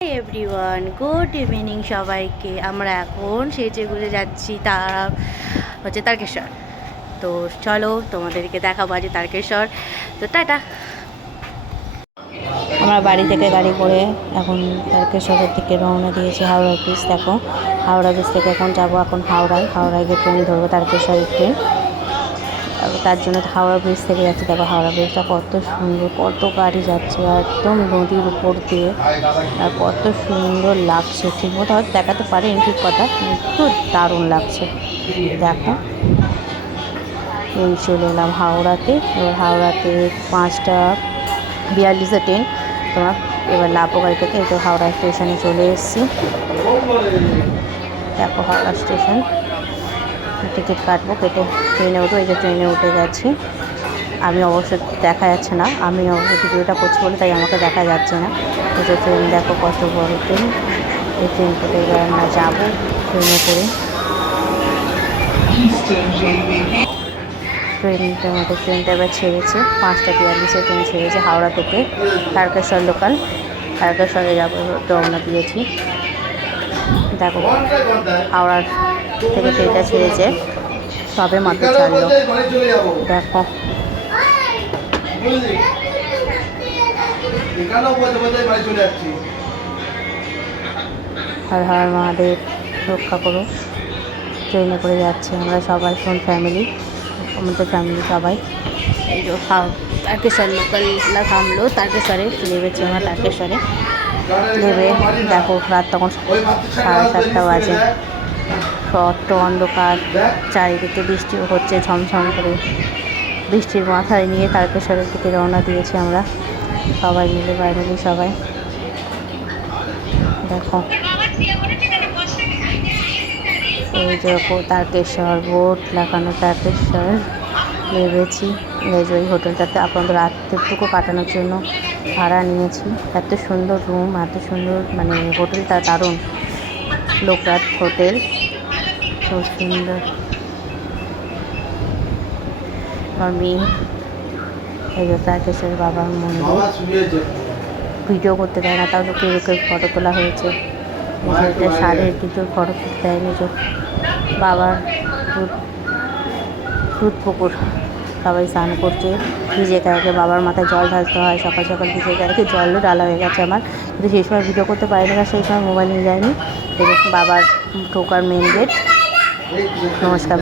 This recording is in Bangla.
হাই এভরিওয়ান, গুড ইভিনিং সবাইকে। আমরা এখন সেজে গুজে যাচ্ছি তারকেশ্বর। তো চলো তোমাদেরকে দেখাবো আজ তারকেশ্বর। তো টাটা। আমরা বাড়ি থেকে গাড়ি করে এখন তারকেশ্বরের দিকে রওনা দিয়েছি। হাওড়া ব্রিজ, দেখো হাওড়া ব্রিজ থেকে এখন যাবো এখন হাওড়ায় গিয়ে ট্রেন ধরবো, তারকেশ্বরের ট্রেন। তার জন্য হাওড়া ব্রিজ থেকে যাচ্ছি। দেখো হাওড়া ব্রিজটা কত সুন্দর, কত গাড়ি যাচ্ছে একদম নদীর উপর দিয়ে, আর কত সুন্দর লাগছে। ঠিক মতো হয়তো দেখাতে পারিনি ঠিক কথা, কিন্তু দারুণ লাগছে। দেখো এই চলে এলাম হাওড়াতে। এবার হাওড়াতে 5:42 ট্রেন তোমার। এবার লাভো গাড়ি থেকে এই তো হাওড়া স্টেশনে চলে এসেছি। দেখো হাওড়া স্টেশন, টিকিট কাটবো, কেটে ট্রেনে উঠবো। এই যে ট্রেনে উঠে গেছি আমি, অবশ্য দেখা যাচ্ছে না, আমি অবশ্য ভিডিওটা করছি বলে তাই আমাকে দেখা যাচ্ছে না। এই যে ট্রেন দেখো কত বড় ট্রেন। এই ট্রেন থেকে এবার আমরা যাবো ট্রেনে করে। ট্রেনটা এবার ছেড়েছে, 5:42 ট্রেন ছেড়েছে হাওড়া থেকে তারকেশ্বর লোকাল। তারকেশ্বরে যাবো, রওনা দিয়েছি। দেখো হাওড়ার থেকে ট্রেনটা ছেড়েছে, সবে মাত্র ছাড়লো। দেখো হর হর মহাদেব, রক্ষা করো। ট্রেনে করে যাচ্ছি আমরা সবাই, ফ্যামিলি, আমাদের ফ্যামিলি সবাই। এই যে তারকেশ্বর লোকালটা থামলো, তারকেশ্বরে নেমেছি আমরা। তারকেশ্বরে নেমে দেখো রাত তখন 7:30 বাজে, কত অন্ধকার, চারিদিকে বৃষ্টি হচ্ছে ঝমঝম করে। বৃষ্টির মাথায় নিয়ে তারকেশ্বরের দিকে রওনা দিয়েছি আমরা সবাই মিলে, ফ্যামিলি সবাই। দেখো এই যে তারকেশ্বর বোর্ড লাগানো, তারকেশ্বর নেমেছি। এই যে ওই হোটেলটাতে আপনাদের রাত্রেটুকু কাটানোর জন্য ভাড়া নিয়েছি। এত সুন্দর রুম, এত সুন্দর, মানে হোটেলটা দারুণ। লোকরাত হোটেল, খুব সুন্দর। আমার মেয়ে, এই যে তারকেশ্বর বাবার মন্দির। ভিডিও করতে দেয় না, তাহলে কেউ ফটো তোলা হয়েছে। এটা সারের কিছু ফটো তুলতে দেয়নি। যে বাবার দুধ পুকুর, সবাই স্নান করছে ভিজে গায়ে। বাবার মাথায় জল ঢালতে হয়, সকাল সকাল ভিজে গায়ে জলও ডালা হয়ে গেছে আমার, কিন্তু সেই সময় ভিডিও করতে পারিনি, না সেই সময় মোবাইল নিয়ে যায়নি। বাবার ঢোকার মেন গেট। নমস্কার।